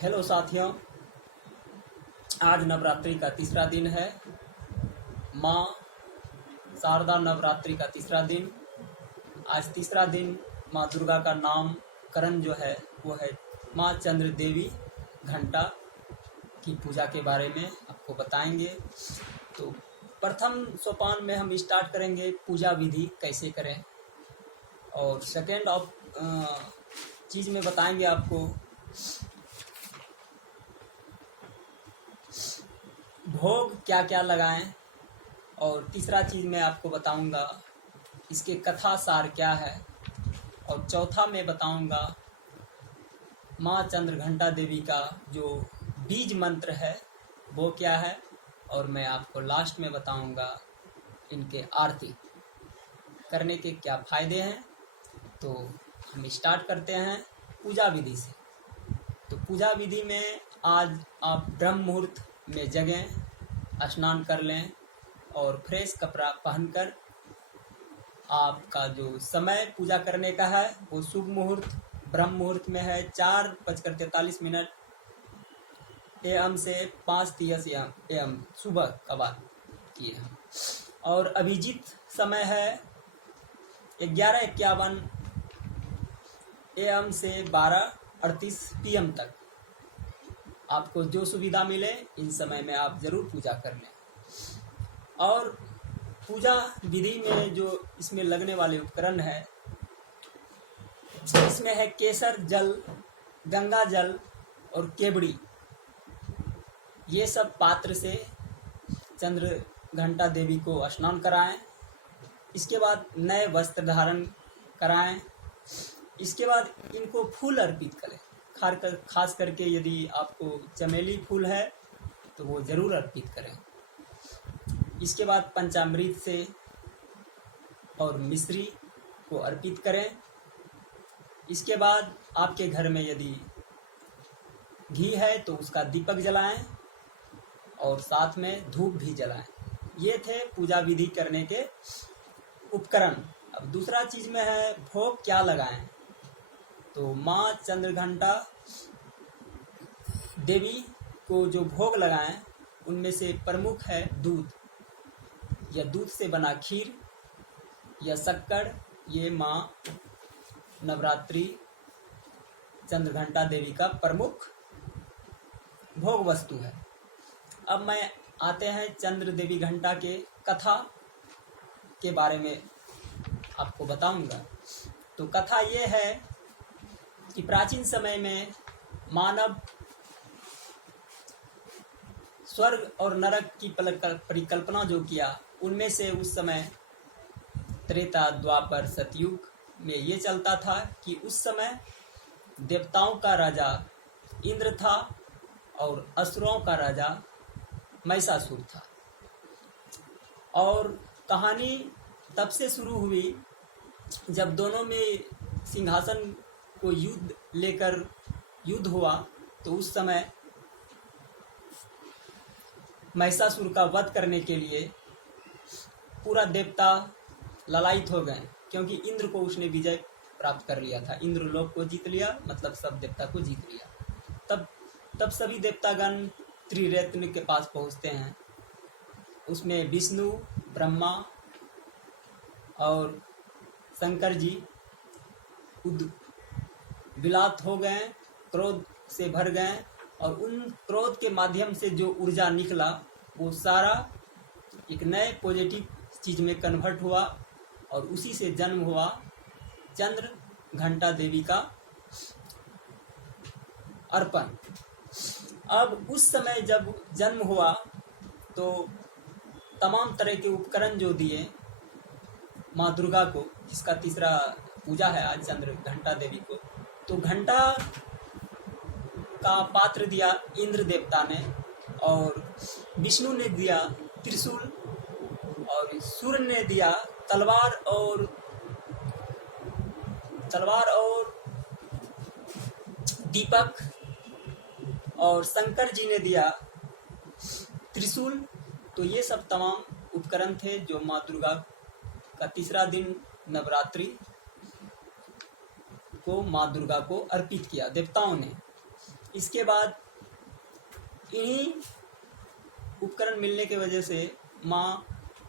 Hello साथियों, आज नवरात्रि का तीसरा दिन है। माँ शारदा नवरात्रि का तीसरा दिन। आज तीसरा दिन माँ दुर्गा का नामकरण जो है वो है माँ चंद्र देवी घंटा की पूजा के बारे में आपको बताएंगे। तो प्रथम सोपान में हम स्टार्ट करेंगे पूजा विधि कैसे करें, और सेकेंड ऑफ चीज़ में बताएंगे आपको भोग क्या क्या लगाएं, और तीसरा चीज़ मैं आपको बताऊंगा इसके कथा सार क्या है, और चौथा मैं बताऊंगा माँ चंद्र घंटा देवी का जो बीज मंत्र है वो क्या है, और मैं आपको लास्ट में बताऊंगा इनके आरती करने के क्या फायदे हैं। तो हम स्टार्ट करते हैं पूजा विधि से। तो पूजा विधि में आज आप ब्रह्म मुहूर्त में जगें, स्नान कर लें और फ्रेश कपड़ा पहनकर आपका जो समय पूजा करने का है वो शुभ मुहूर्त ब्रह्म मुहूर्त में है 4:43 AM से 5:30 AM सुबह का बात किए हैं। और अभिजीत समय है 11:51 AM से 12:38 PM तक। आपको जो सुविधा मिले इन समय में आप जरूर पूजा कर लें। और पूजा विधि में जो इसमें लगने वाले उपकरण है, इसमें है केसर जल, गंगा जल और केवड़ी। ये सब पात्र से चंद्र घंटा देवी को स्नान कराएं। इसके बाद नए वस्त्र धारण कराएं। इसके बाद इनको फूल अर्पित करें। खास करके यदि आपको चमेली फूल है तो वो जरूर अर्पित करें। इसके बाद पंचामृत से और मिश्री को अर्पित करें। इसके बाद आपके घर में यदि घी है तो उसका दीपक जलाएं और साथ में धूप भी जलाएं। ये थे पूजा विधि करने के उपकरण। अब दूसरा चीज में है भोग क्या लगाएं। तो माँ चंद्र घंटा देवी को जो भोग लगाएं उनमें से प्रमुख है दूध, या दूध से बना खीर या शक्कर। ये माँ नवरात्रि चंद्र घंटा देवी का प्रमुख भोग वस्तु है। अब मैं आते हैं चंद्र देवी घंटा के कथा के बारे में आपको बताऊंगा। तो कथा ये है कि प्राचीन समय में मानव स्वर्ग और नरक की परिकल्पना जो किया, उनमें से उस समय त्रेता द्वापर सतयुग में ये चलता था कि उस समय देवताओं का राजा इंद्र था और असुरों का राजा महिषासुर था। और कहानी तब से शुरू हुई जब दोनों में सिंहासन को लेकर युद्ध हुआ। तो उस समय महिषासुर का वध करने के लिए पूरा देवता ललायित हो गए, क्योंकि इंद्र को उसने विजय प्राप्त कर लिया था। इंद्र लोक को जीत लिया, मतलब सब देवता को जीत लिया। तब सभी देवतागण त्रिरत्न के पास पहुंचते हैं। उसमें विष्णु, ब्रह्मा और शंकर जी विलात हो गए, क्रोध से भर गए, और उन क्रोध के माध्यम से जो ऊर्जा निकला वो सारा एक नए पॉजिटिव चीज में कन्वर्ट हुआ, और उसी से जन्म हुआ चंद्र घंटा देवी का अर्पण। अब उस समय जब जन्म हुआ तो तमाम तरह के उपकरण जो दिए माँ दुर्गा को, जिसका तीसरा पूजा है आज चंद्र घंटा देवी को, तो घंटा का पात्र दिया इंद्र देवता ने, और विष्णु ने दिया त्रिशूल, और सूर्य ने दिया तलवार और दीपक, और शंकर जी ने दिया त्रिशूल। तो ये सब तमाम उपकरण थे जो माँ दुर्गा का तीसरा दिन नवरात्रि को माँ दुर्गा को अर्पित किया देवताओं ने। इसके बाद इन्हीं उपकरण मिलने की वजह से माँ